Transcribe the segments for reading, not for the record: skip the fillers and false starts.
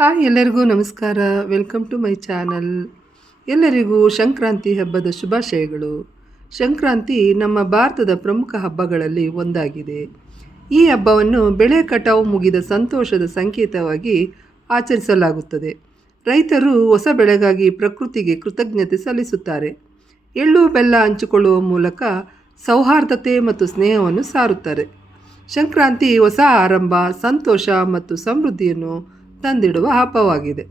Hi ಎಲ್ಲರಿಗೂ ನಮಸ್ಕಾರ. Welcome to my channel. ಎಲ್ಲರಿಗೂ ಸಂಕ್ರಾಂತಿ ಹಬ್ಬದ ಶುಭಾಶಯಗಳು. ಸಂಕ್ರಾಂತಿ ನಮ್ಮ ಭಾರತದ ಪ್ರಮುಖ ಹಬ್ಬಗಳಲ್ಲಿ ಒಂದಾಗಿದೆ. ಈ ಹಬ್ಬವನ್ನು ಬೆಳೆ ಕಟಾವು ಮುಗಿದ ಸಂತೋಷದ ಸಂಕೇತವಾಗಿ ಆಚರಿಸಲಾಗುತ್ತದೆ. ರೈತರು ಹೊಸ ಬೆಳೆಗಾಗಿ ಪ್ರಕೃತಿಗೆ ಕೃತಜ್ಞತೆ ಸಲ್ಲಿಸುತ್ತಾರೆ. ಎಳ್ಳು ಬೆಲ್ಲ ಹಂಚಿಕೊಳ್ಳುವ ಮೂಲಕ ಸೌಹಾರ್ದತೆ ಮತ್ತು ಸ್ನೇಹವನ್ನು ಸಾರುತ್ತಾರೆ. ಸಂಕ್ರಾಂತಿ ಹೊಸ ಆರಂಭ, ಸಂತೋಷ ಮತ್ತು ಸಮೃದ್ಧಿಯನ್ನು ತಂದಿಡುವ ಹಬ್ಬವಾಗಿದೆ.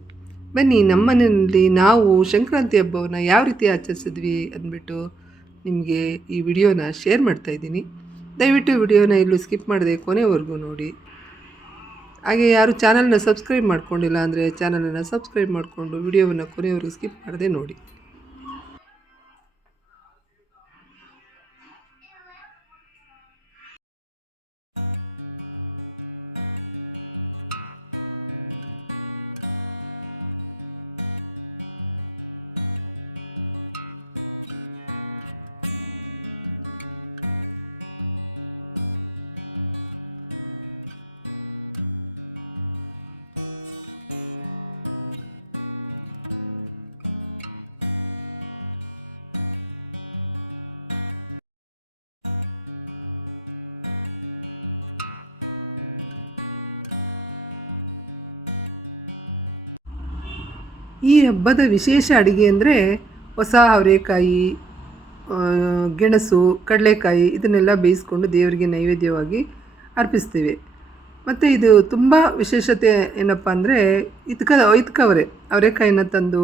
ಬನ್ನಿ, ನಮ್ಮನೆಯಲ್ಲಿ ನಾವು ಸಂಕ್ರಾಂತಿ ಹಬ್ಬವನ್ನು ಯಾವ ರೀತಿ ಆಚರಿಸಿದ್ವಿ ಅಂದ್ಬಿಟ್ಟು ನಿಮಗೆ ಈ ವಿಡಿಯೋನ ಶೇರ್ ಮಾಡ್ತಾಯಿದ್ದೀನಿ. ದಯವಿಟ್ಟು ವಿಡಿಯೋನ ಎಲ್ಲೂ ಸ್ಕಿಪ್ ಮಾಡದೆ ಕೊನೆವರೆಗೂ ನೋಡಿ. ಹಾಗೆ ಯಾರು ಚಾನಲ್ನ ಸಬ್ಸ್ಕ್ರೈಬ್ ಮಾಡ್ಕೊಂಡಿಲ್ಲ ಅಂದರೆ ಚಾನಲನ್ನು ಸಬ್ಸ್ಕ್ರೈಬ್ ಮಾಡಿಕೊಂಡು ವಿಡಿಯೋವನ್ನು ಕೊನೆವರೆಗೂ ಸ್ಕಿಪ್ ಮಾಡದೆ ನೋಡಿ. ಈ ಹಬ್ಬದ ವಿಶೇಷ ಅಡುಗೆ ಅಂದರೆ ಹೊಸ ಅವರೆಕಾಯಿ, ಗೆಣಸು, ಕಡಲೆಕಾಯಿ ಇದನ್ನೆಲ್ಲ ಬೇಯಿಸ್ಕೊಂಡು ದೇವರಿಗೆ ನೈವೇದ್ಯವಾಗಿ ಅರ್ಪಿಸ್ತೀವಿ. ಮತ್ತು ಇದು ತುಂಬ ವಿಶೇಷತೆ ಏನಪ್ಪ ಅಂದರೆ ಇತ್ಕವರೆ ಅವರೆಕಾಯಿನ ತಂದು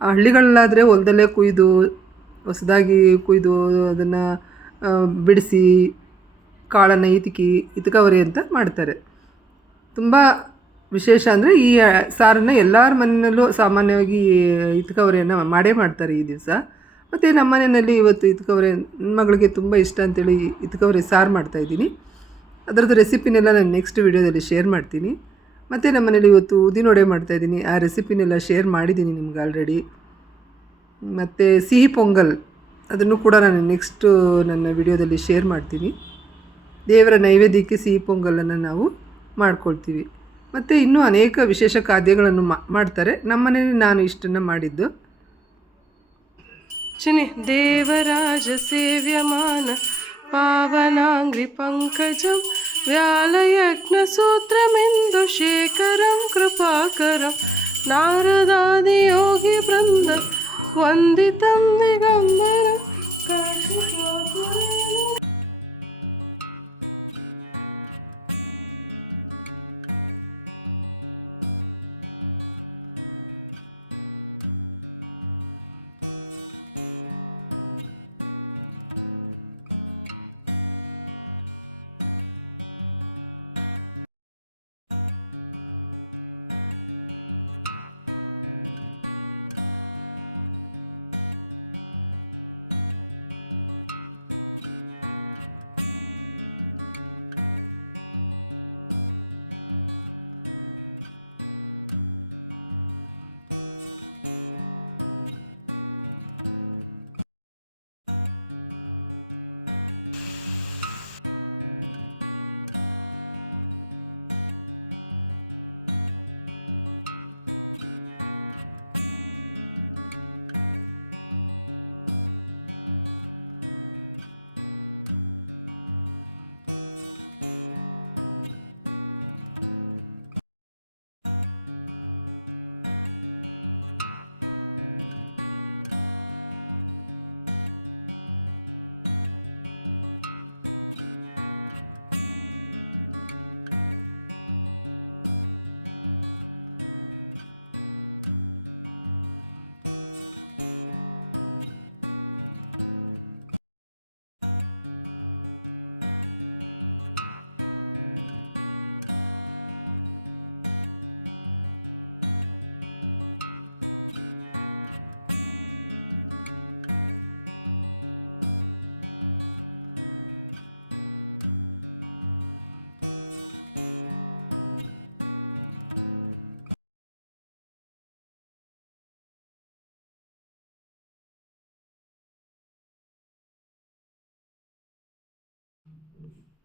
ಹಳ್ಳಿಗಳಲ್ಲಾದರೆ ಹೊಲದಲ್ಲೇ ಹೊಸದಾಗಿ ಕುಯ್ದು ಅದನ್ನು ಬಿಡಿಸಿ ಕಾಳನ್ನು ಇತ್ಕವರೆ ಅಂತ ಮಾಡ್ತಾರೆ. ತುಂಬ ವಿಶೇಷ ಅಂದರೆ ಈ ಸಾರನ್ನು ಎಲ್ಲರ ಮನೆಯಲ್ಲೂ ಸಾಮಾನ್ಯವಾಗಿ ಇತ್ಕವರೆಯನ್ನು ಮಾಡ್ತಾರೆ ಈ ದಿವಸ. ಮತ್ತು ನಮ್ಮ ಮನೆಯಲ್ಲಿ ಇವತ್ತು ಇತ್ಕವರೆ ನನ್ನ ಮಗಳಿಗೆ ತುಂಬ ಇಷ್ಟ ಅಂತೇಳಿ ಇತ್ಕವರೆ ಸಾರು ಮಾಡ್ತಾಯಿದ್ದೀನಿ. ಅದರದ್ದು ರೆಸಿಪಿನೆಲ್ಲ ನಾನು ನೆಕ್ಸ್ಟ್ ವಿಡಿಯೋದಲ್ಲಿ ಶೇರ್ ಮಾಡ್ತೀನಿ. ಮತ್ತು ನಮ್ಮ ಮನೇಲಿ ಇವತ್ತು ಉದ್ದಿನವಡೆ ಮಾಡ್ತಾಯಿದ್ದೀನಿ. ಆ ರೆಸಿಪಿನೆಲ್ಲ ಶೇರ್ ಮಾಡಿದ್ದೀನಿ ನಿಮ್ಗೆ ಆಲ್ರೆಡಿ. ಮತ್ತು ಸಿಹಿ ಪೊಂಗಲ್ ಅದನ್ನು ಕೂಡ ನಾನು ನೆಕ್ಸ್ಟು ನನ್ನ ವಿಡಿಯೋದಲ್ಲಿ ಶೇರ್ ಮಾಡ್ತೀನಿ. ದೇವರ ನೈವೇದ್ಯಕ್ಕೆ ಸಿಹಿ ಪೊಂಗಲನ್ನು ನಾವು ಮಾಡ್ಕೊಳ್ತೀವಿ. ಮತ್ತು ಇನ್ನೂ ಅನೇಕ ವಿಶೇಷ ಖಾದ್ಯಗಳನ್ನು ಮಾಡ್ತಾರೆ. ನಮ್ಮನೇಲಿ ನಾನು ಇಷ್ಟನ್ನು ಮಾಡಿದ್ದು. ದೇವರಾಜ ಸೇವ್ಯಮಾನ ಪಾವನಾಂಗ್ರಿ ಪಂಕಜಂ ವ್ಯಾಲಯಜ್ಞ ಸೂತ್ರಮೆಂದು ಶೇಖರಂ ಕೃಪಾಕರಂ ನಾರದಾದಿ ಯೋಗಿ ಬೃಂದ ವಂದಿತಂ ದಿಗಂಬರ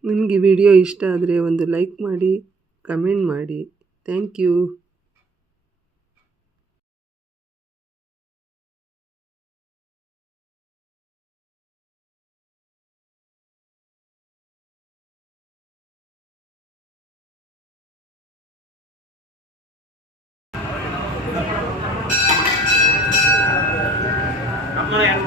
ನಿಮಗೆ ವಿಡಿಯೋ ಇಷ್ಟ ಆದರೆ ಒಂದು ಲೈಕ್ ಮಾಡಿ, ಕಮೆಂಟ್ ಮಾಡಿ. Thank you. ನಮ್ಮ ಯಾರು